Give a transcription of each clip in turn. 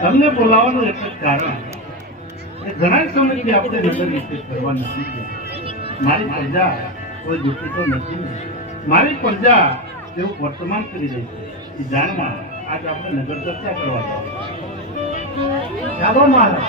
તમને બોલાવવાનું એક જ કારણ ઘણા સમયથી આપણે નગર નિશ્ચિત કરવા નથી મારી પ્રજા કોઈ દુઃખી તો નથી મારી પ્રજા જેવું વર્તમાન કરી રહી છે. એ જાણવા આજે આપણે નગર ચર્ચા કરવા જાઓ. ચાલો મહારાજ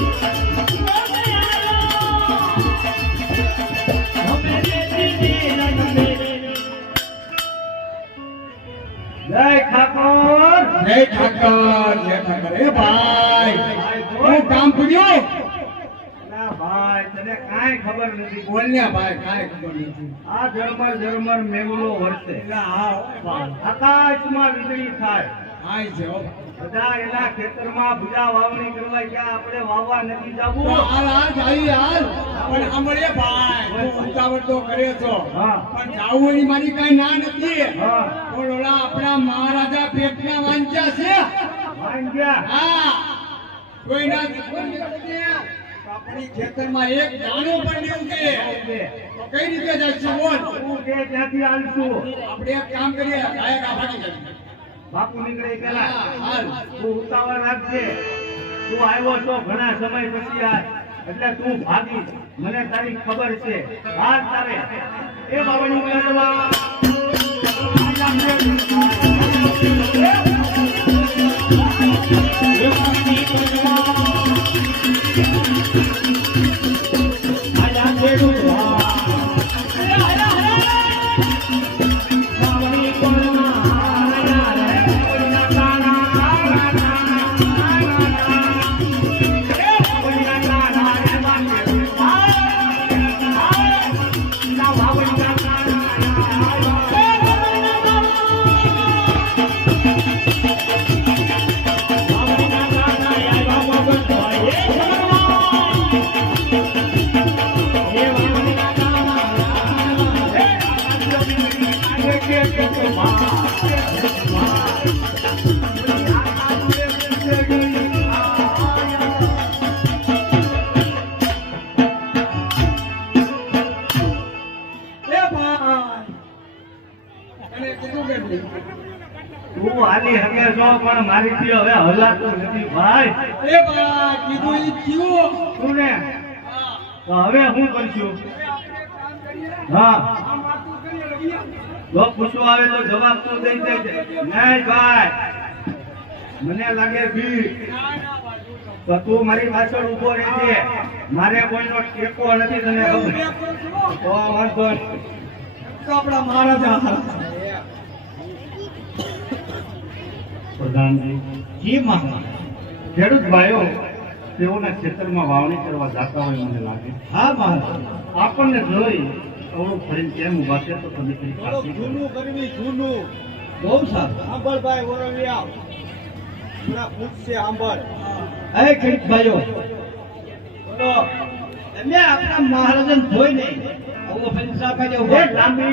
જય ઠાકોર. ઠાકર જય ઠાકર. એ ભાઈ હું કામ પૂર્યું? ભાઈ તને કાંઈ ખબર નથી. બોલ્યા ભાઈ કાંઈ ખબર નથી. આ ઝરમર ઝરમર મેઘલો વરસે. આકાશમાં વીજળી થાય. આય છે બધા એના ખેતરમાં ભૂજા વાવણી કરવા ગયા આપણે વાવવા નથી તો હાલ હાલ ભાઈ હાલ. પણ સાંભળીએ ભાઈ ઉતાવળ તો કરે છો. પણ જાવું એની મારી કઈ ના નથી. પણ ઓલા આપણા મહારાજા પેટના વાંચ્યા છે. વાંચ્યા? હા. કોઈના કોઈ આપણી ખેતરમાં એક દાણો પણ નહીં ઉગે. તો કઈ રીતે જશે બોલ? ત્યાંથી આવીશું આપણે એક કામ કરીએ ગાયક આ ભાગી જઈએ. બાપુ નીકળે પેલા. તું ઉતાવળ રાખજે. તું આવ્યો છો ઘણા સમય પછી આ. એટલે તું ભાગી. મને તારી ખબર છે. હાલ તારે. એ બાવણી કરવા પણ મારી થી હવે હલાતું નથી. ભાઈ એ ભાઈ કીધું ઈ કીધું તું ને તો હવે હું કરશું. હા. જો પૂછવા આવે તો જવાબ તું દઈ દે નહીં ભાઈ. મને લાગે બી તો- તો મારી પાછળ ઊભો રહેજે. મારે કોઈનો ટેકો નથી તને ખબર. તો વાંધો આપણા મહારાજા પ્રધાનજી એ મહારાજ ખેડૂત ભાઈઓ તેઓના ખેતરમાં વાવણી કરવા જાતા હોય મને લાગે. હા મહારાજ આપણને જોઈ અવળું ફરીને કેમ ઊભા છે તો તમે કઈ જૂનું કરવી જૂનું. બહુ સારું. ઓરવિયા પૂરા પૂછશે એ ખેડૂત ભાઈઓ. બોલો. એમને આપણા મહારાજન જોઈ નહીં આવો લાંબી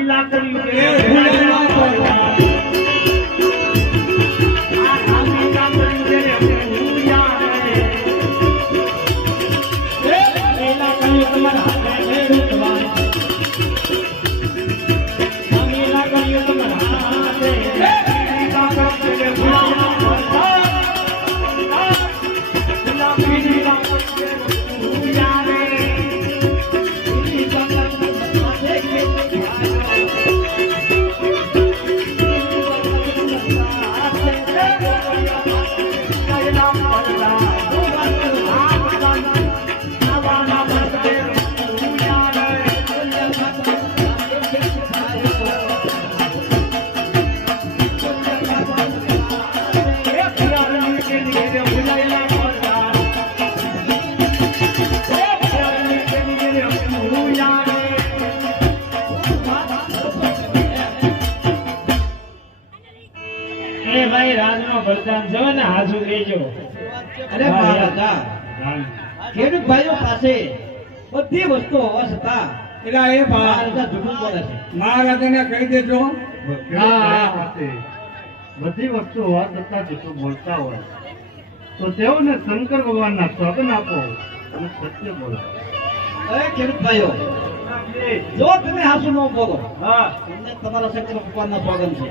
બધી વસ્તુ હોવા છતાં એલા એ મહારાજા છે. મહારાજાને કહી દેજો. બધી વસ્તુ હોવા છતાં જૂઠું બોલતા હોય. તો તેઓને શંકર ભગવાનના સ્વાગન આપો અને સત્ય બોલો. અરે ખેડૂત ભાઈઓ જો તમે હાસુ ન બોલો હા. તમને તમારા શંકર ભગવાનના સ્વાગત છે.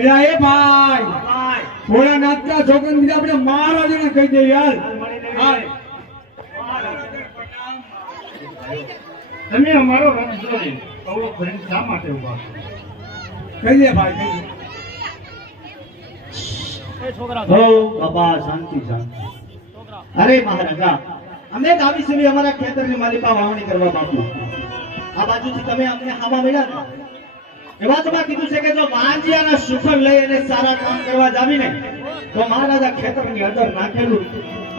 એલા એ ભાઈ. નાચતા છોકરા બીજા આપણે મહારાજાને કહી દે યાર. હા. તમે અમારો જોઈ અવળો ફરીને શા માટે ઊભા કહી દે ભાઈ બાબા શાંતિ શાંતિ. અરે મહારાજા અમે જ આવી અમારા ખેતરની માલિકા વાવણી કરવા બાપુ. આ બાજુથી તમે અમને હામાં મળ્યા ને? એવા તો કીધું છે કે જો વાંજિયાના સુખન લઈ અને સારા કામ કરવા જાવીને તો મહારાજા ખેતરની અંદર નાખેલું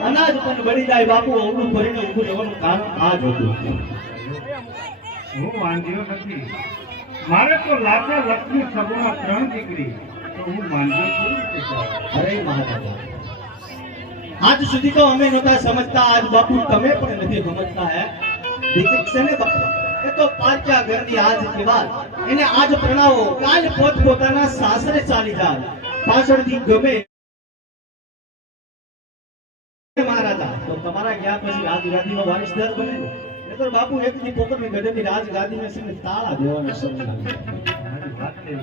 અનાજ પણ બળી જાય બાપુ અવળું ભરીને ઊભું રહેવાનું કારણ આ જ હતું. હું વાંધ્યો નથી. મારે તો લાચા લક્ષ્મી સગુણા ત્રણ દીકરી. હું માનજો અરે મહારાજા આજ સુધી તો અમે નહોતા સમજતા આજ બાપુ તમે પણ નથી સમજતા હે? દીકરી છે ને બાપુ? એ તો પાંચા ઘરની આજ દિવાલ. એને આજ પ્રણાવો કાલ પોત પોતાના સાસરે ચાલી જાય પાછળથી ગમે તો તમારા ગયા પછી રાજગાદીનો વારિસદાર બને ને? બાપુ એક દી પોતાની ગઢની રાજગાદીને છે ને તાળા દેવાનો સમય મારી છે.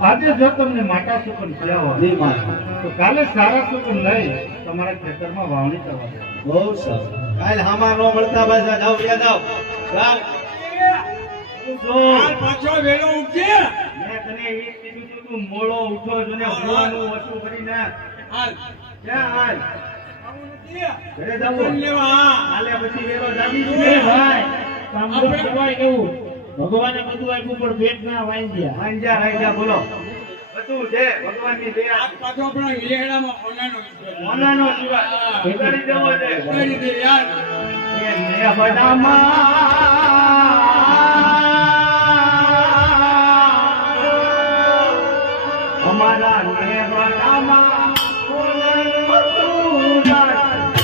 આજે જો તમને માટા સુકન થયા હોય તો કાલે સારા સુકન લઈ તમારા ખેતરમાં વાવણી કરવા બહુ સરસ કાલ હામાં નો મળતા બસ જાવ જાઓ યા જાઓ. જાઓ. પાછો વેલો ઉઠજે મેં તને એ કીધું તું તું મોળો ઉઠો તને ને ભણવાનું ઓછું કરીને હાલ. ક્યાં હાલ? આવું ઘરે કોણ લેવા આલે પછી જાવી એ છે ભાઈ સાંભળો કહેવાય કેવું ભગવાને બધું આપ્યું પણ પેટ ના વાંજ્યા. વાંજા રાજા બોલો. બધું છે ભગવાનની દયા. આ પાછો આપણા હિલેડામાં ઓનાનો ઓનાનો જીવા ઉગાડી દેવો છે. કઈ દે યાર. એ નેહડામાં અમારા નેહડામાં